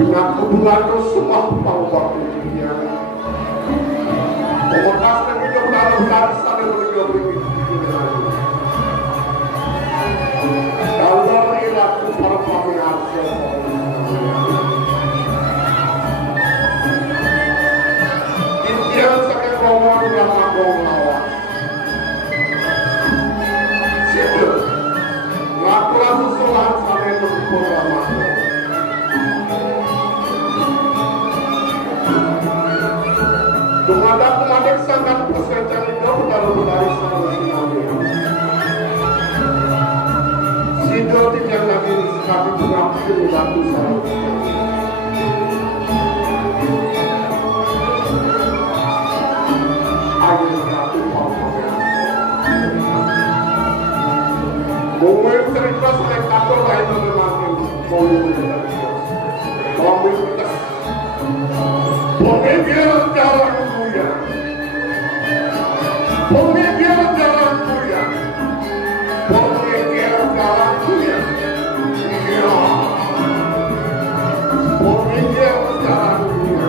dengan hubungan semua bahwa dunia memakaskan hidup dalam barisan yang beribu dalam ilaku para pemiarsa Indian sakit bawah yang mabong lawan situ lakukan susulan sampai berpengalaman Dumadak sangat persenjataan hidup dalam barisan nasional. Sido tidak lagi sekali mengambil lagu sarung. Ayo satu pokoknya. Mungkin cerita spektator lain memang mau kita. Pemikiran jalan mulia, pemikiran jalan mulia, pemikiran jalan mulia, iya, pemikiran jalan mulia.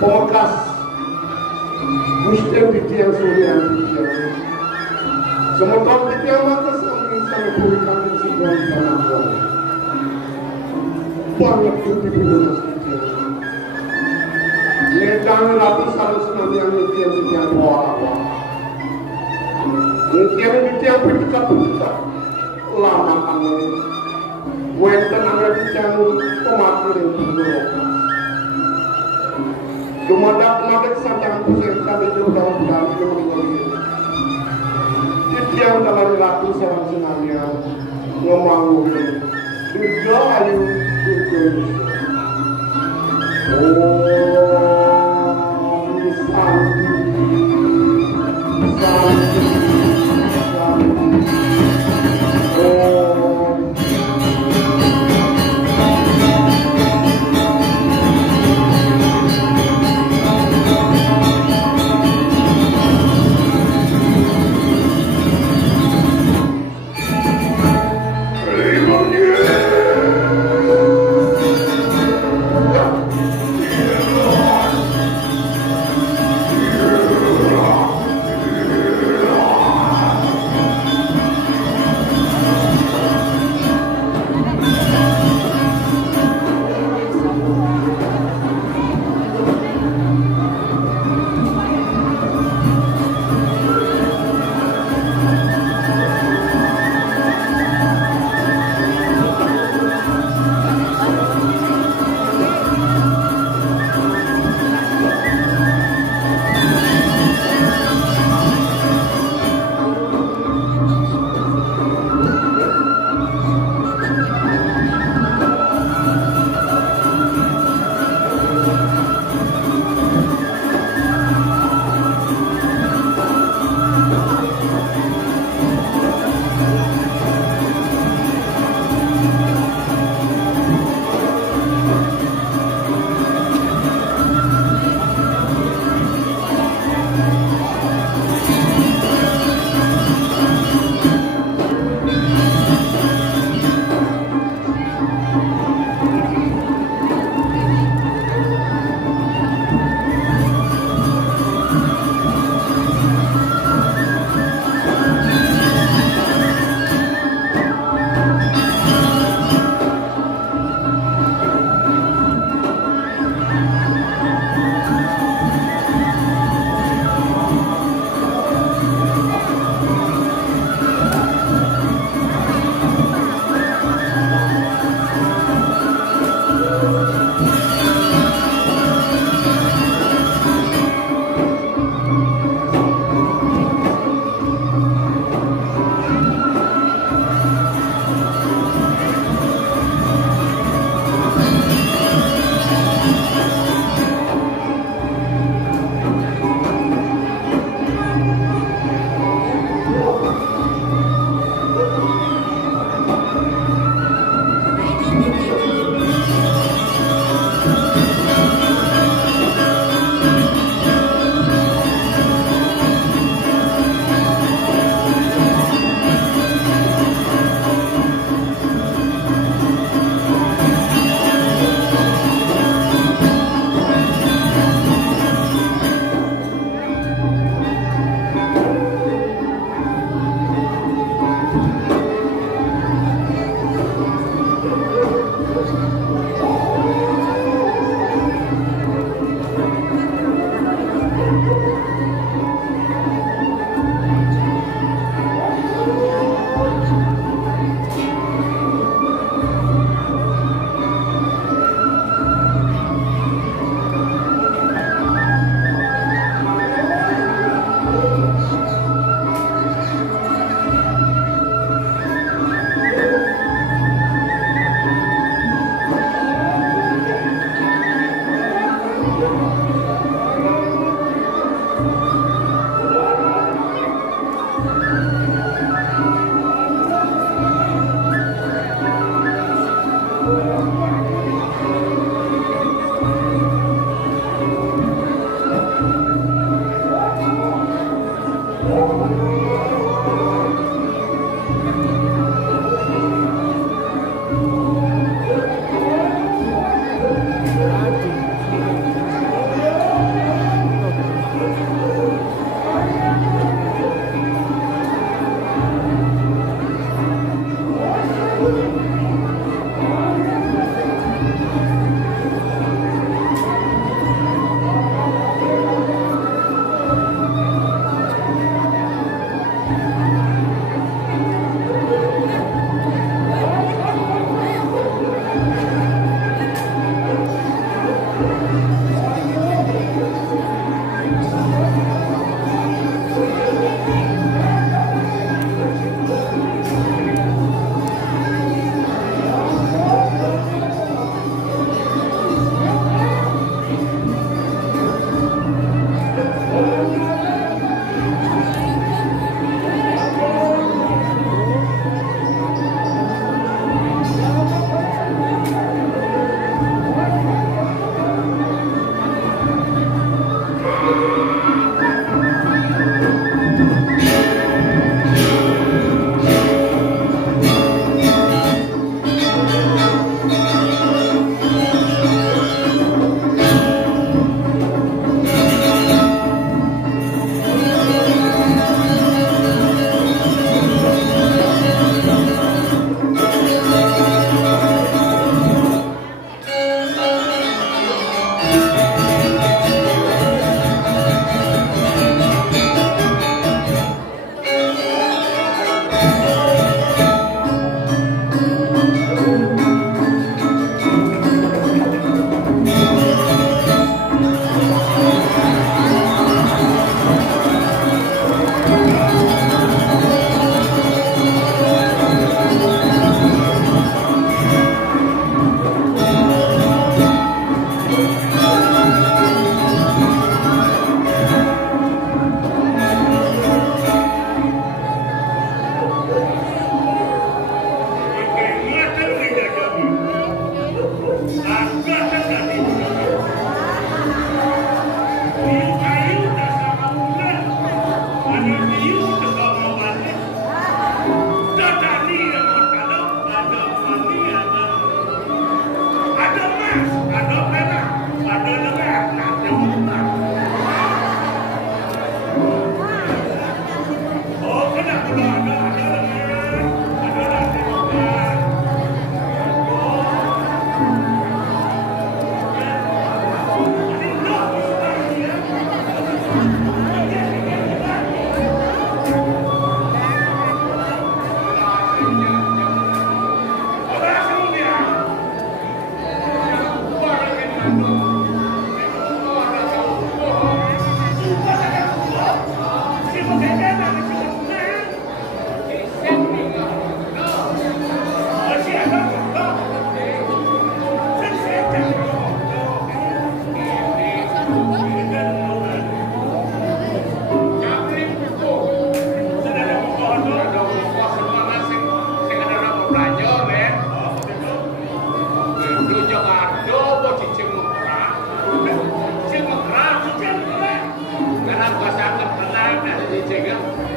Pemekas Muslim Bitiang Surian Bitiang Sementara Bitiang maka semakin sangat berikan di sebuah tanah banyak yang dibunuh Bitiang Ledang ratusan senang Bitiang bawah Bitiang berdekat lama kami Wenten anda Bitiang pemati yang dibunuh Dumadak sanjang pusing kami itu dalam bulan ini. Dia dalam laku sarang senangnya ngomong juga ayu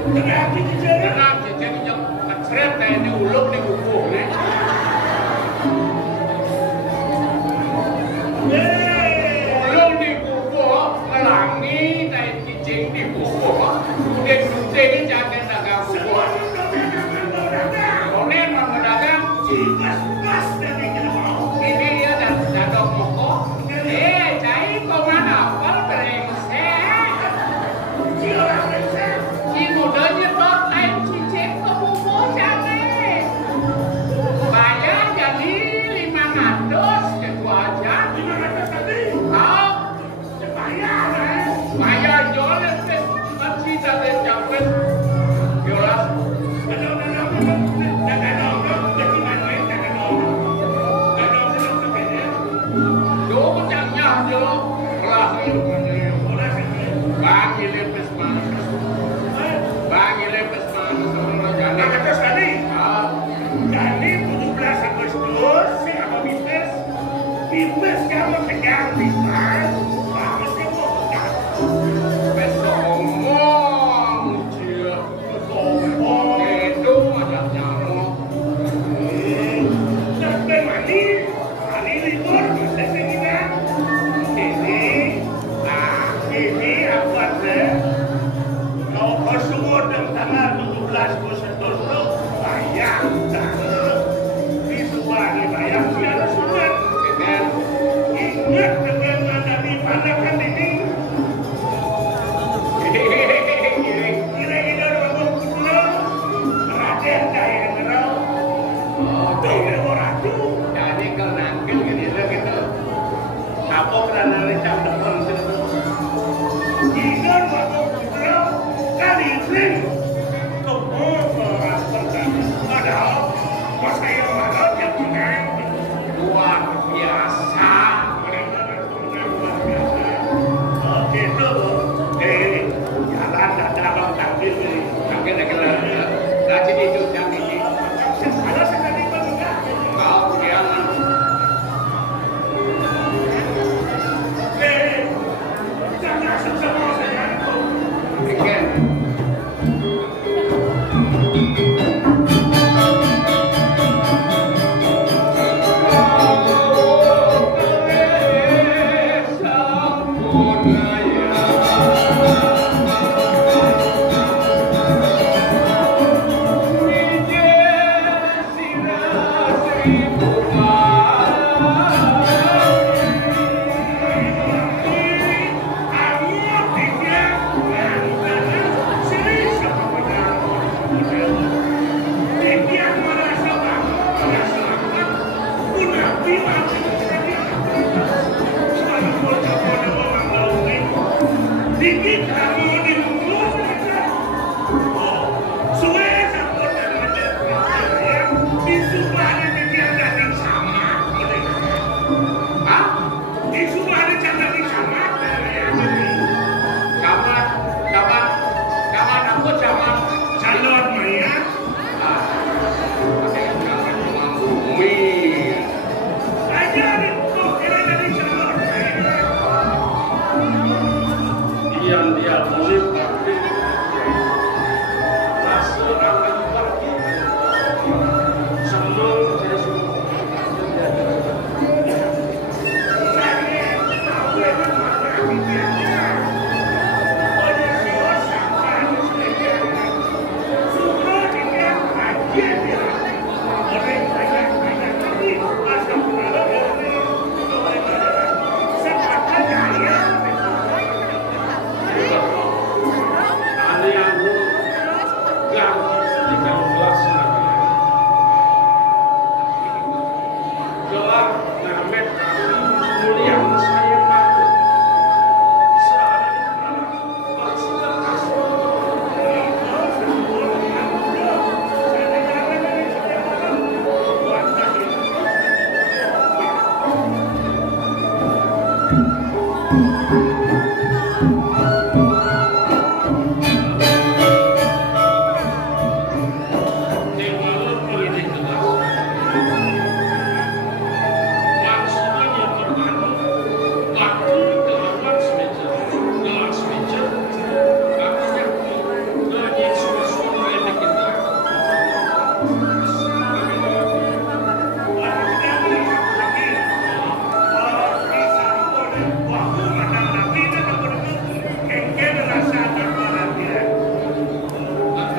Kenapa cincin? Kenapa cincin yang keceret kayaknya ulung di buku nih. Ulung di buku, ngelangi kayak cincin di buku. Dia gunting jangan dagang buku. Konen mengadakan Gas dari mau. ini dia dadok moko. Cai kemana? Apa brengsek? Orang besar. Si mudanya dot kain cincin ke buku jangan. Bayar jadi 500 gitu aja. 500 tadi. Kau Bayar. bayar jualan ke masih ada capek. Jualan. Dulu caknya dulu lahir bagi lepes panas. Bagi lepes panas sama jalan. Terus tadi, Ah, jadi 17 Agustus, siapa bisnis? Bisnis kamu pegang bisnis, kamu semua pegang. besok ngomong cia. Sombong. Itu ada nyamuk. Sampai mani libur, mesti sini kan? Ini apa sih? Kalau kau suruh dan tanggal 17 Agustus, bayar. Di sebuah bayar, siapa suruh? Dengan Ingat dengan ada di pandangan ini. Kira-kira orang kuno, Raden Daya Ngerau, Daya Ratu. jadi kenangkel gitu. Apa kerana recap depan situ? Ingat orang kuno, kali ini kemudian ada masa yang mana yang menang. Luar biasa. Oke itu, jalan dalam takdir ini. Tapi nak kena gaji itu yang ini. Ada sekali bangga. Kau jangan. Jangan sesama saya. Again. Dikit kamu di rumah suwe sampai di Subang ini ada di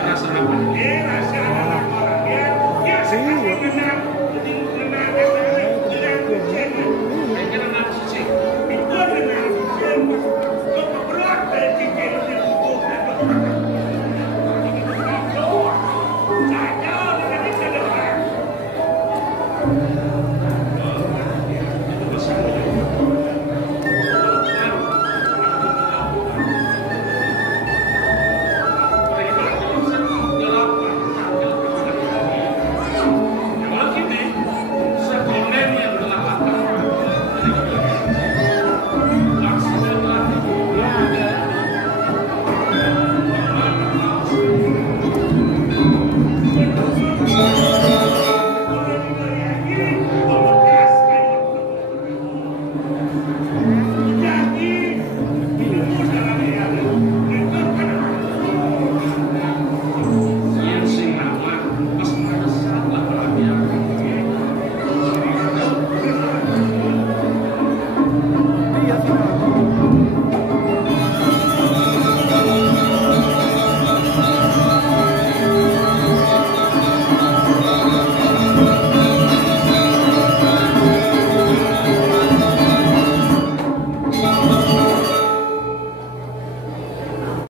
Rasa apa? Rasa anak orang ya. Ya, Iya. benar.